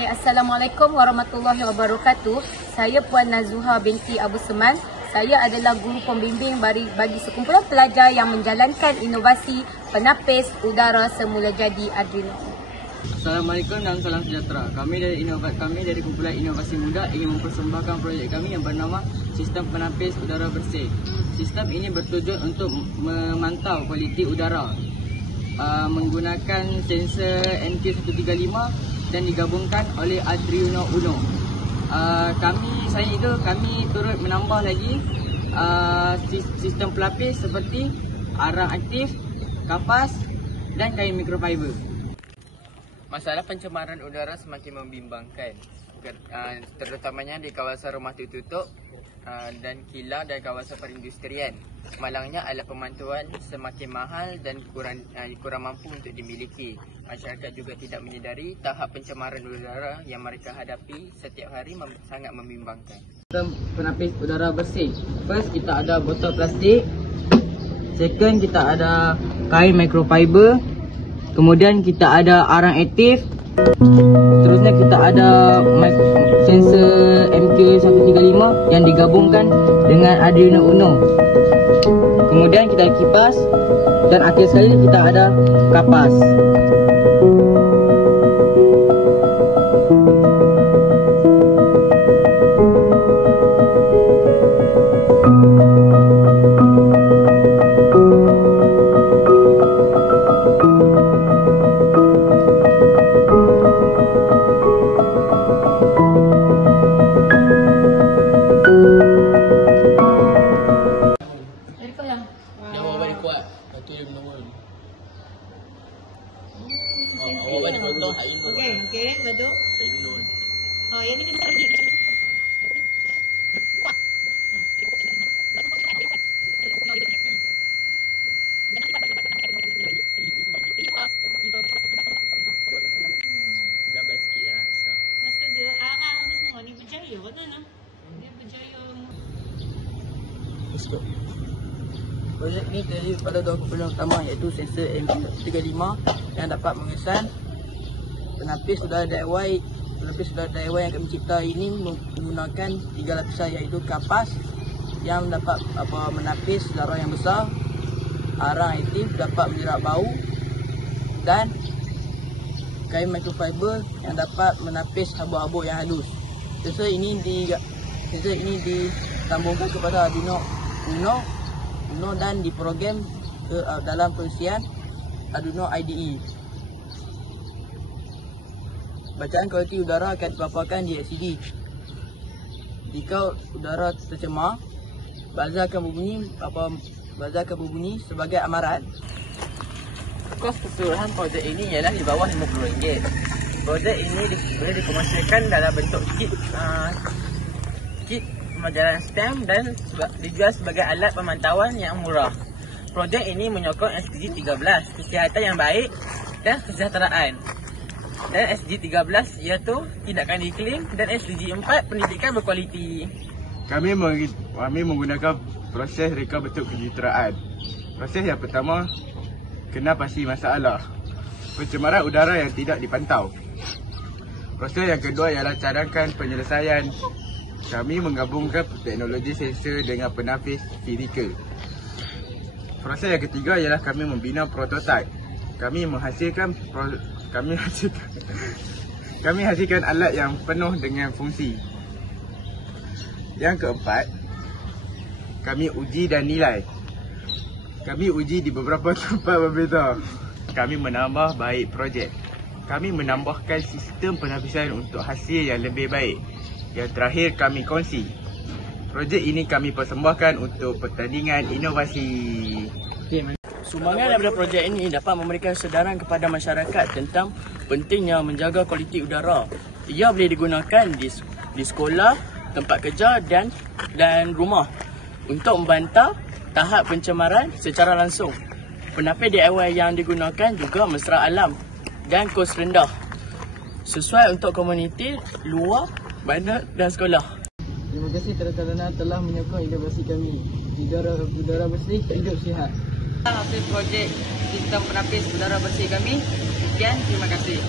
Okay, Assalamualaikum warahmatullahi wabarakatuh. Saya Puan Nazuha binti Abu Seman. Saya adalah guru pembimbing bagi sekumpulan pelajar yang menjalankan inovasi penapis udara semula jadi Arduino. Assalamualaikum dan salam sejahtera. Kami dari kumpulan inovasi muda ingin mempersembahkan projek kami yang bernama Sistem Penapis Udara Bersih. Sistem ini bertujuan untuk memantau kualiti udara menggunakan sensor NQ135 dan digabungkan oleh Arduino Uno. Kami turut menambah lagi sistem pelapis seperti arang aktif, kapas dan kain mikrofiber. Masalah pencemaran udara semakin membimbangkan, terutamanya di kawasan rumah tertutup dan kilang dan kawasan perindustrian. Malangnya alat pemantauan semakin mahal dan kurang mampu untuk dimiliki. Masyarakat juga tidak menyedari tahap pencemaran udara yang mereka hadapi setiap hari sangat membimbangkan. Sistem penapis udara bersih. First, kita ada botol plastik. Second, kita ada kain microfiber. Kemudian kita ada arang aktif. Seterusnya kita ada sensor MQ135 yang digabungkan dengan Arduino Uno. Kemudian kita kipas dan akhir sekali kita ada kapas. Okey, betul. Sainun. Oh, yang ni kena lagi. Lambat sikit lah. Masa dia semua ni berjaya kan nah. Dia berjaya. Projek ni terdiri pada dua komponen utama iaitu sensor MQ135 yang dapat mengesan penapis udara DIY. Penapis udara DIY yang kami cipta ini menggunakan 3 lapisan iaitu kapas yang dapat menapis udara yang besar, arang aktif dapat menyerap bau dan kain microfiber yang dapat menapis habuk-habuk yang halus. Sensor ini disambungkan kepada Arduino Uno dan diprogram dalam perisian Arduino IDE. Bacaan kualiti udara akan dipaparkan di LCD. Jika udara tercemar, buzzer akan berbunyi sebagai amaran. Kos keseluruhan projek ini ialah di bawah RM50. Projek ini boleh dikomersialkan dalam bentuk kit pemajaran STEM dan dijual sebagai alat pemantauan yang murah. Projek ini menyokong SDG 13, kesihatan yang baik dan kesejahteraan. Dan SDG 13 iaitu tindakan iklim dan SDG 4 pendidikan berkualiti. Kami menggunakan proses reka bentuk kejahteraan. Proses yang pertama, kenal pasti masalah pencemaran udara yang tidak dipantau. Proses yang kedua ialah cadangkan penyelesaian. Kami menggabungkan teknologi sensor dengan penapis fizikal. Proses yang ketiga ialah kami membina prototipe. Kami hasilkan alat yang penuh dengan fungsi. Yang keempat, kami uji dan nilai. Kami uji di beberapa tempat berbeza. Kami menambah baik projek. Kami menambahkan sistem penapisan untuk hasil yang lebih baik. Yang terakhir kami kongsi. Projek ini kami persembahkan untuk pertandingan inovasi. Sumbangan daripada projek ini dapat memberikan sedaran kepada masyarakat tentang pentingnya menjaga kualiti udara. Ia boleh digunakan di sekolah, tempat kerja dan rumah untuk membantah tahap pencemaran secara langsung. Penapis DIY yang digunakan juga mesra alam dan kos rendah, sesuai untuk komuniti luar bandar dan sekolah. Terima kasih kerana telah menyokong inovasi kami. Udara bersih, hidup sihat. Hasil projek sistem penapis udara bersih kami. Sekian, terima kasih.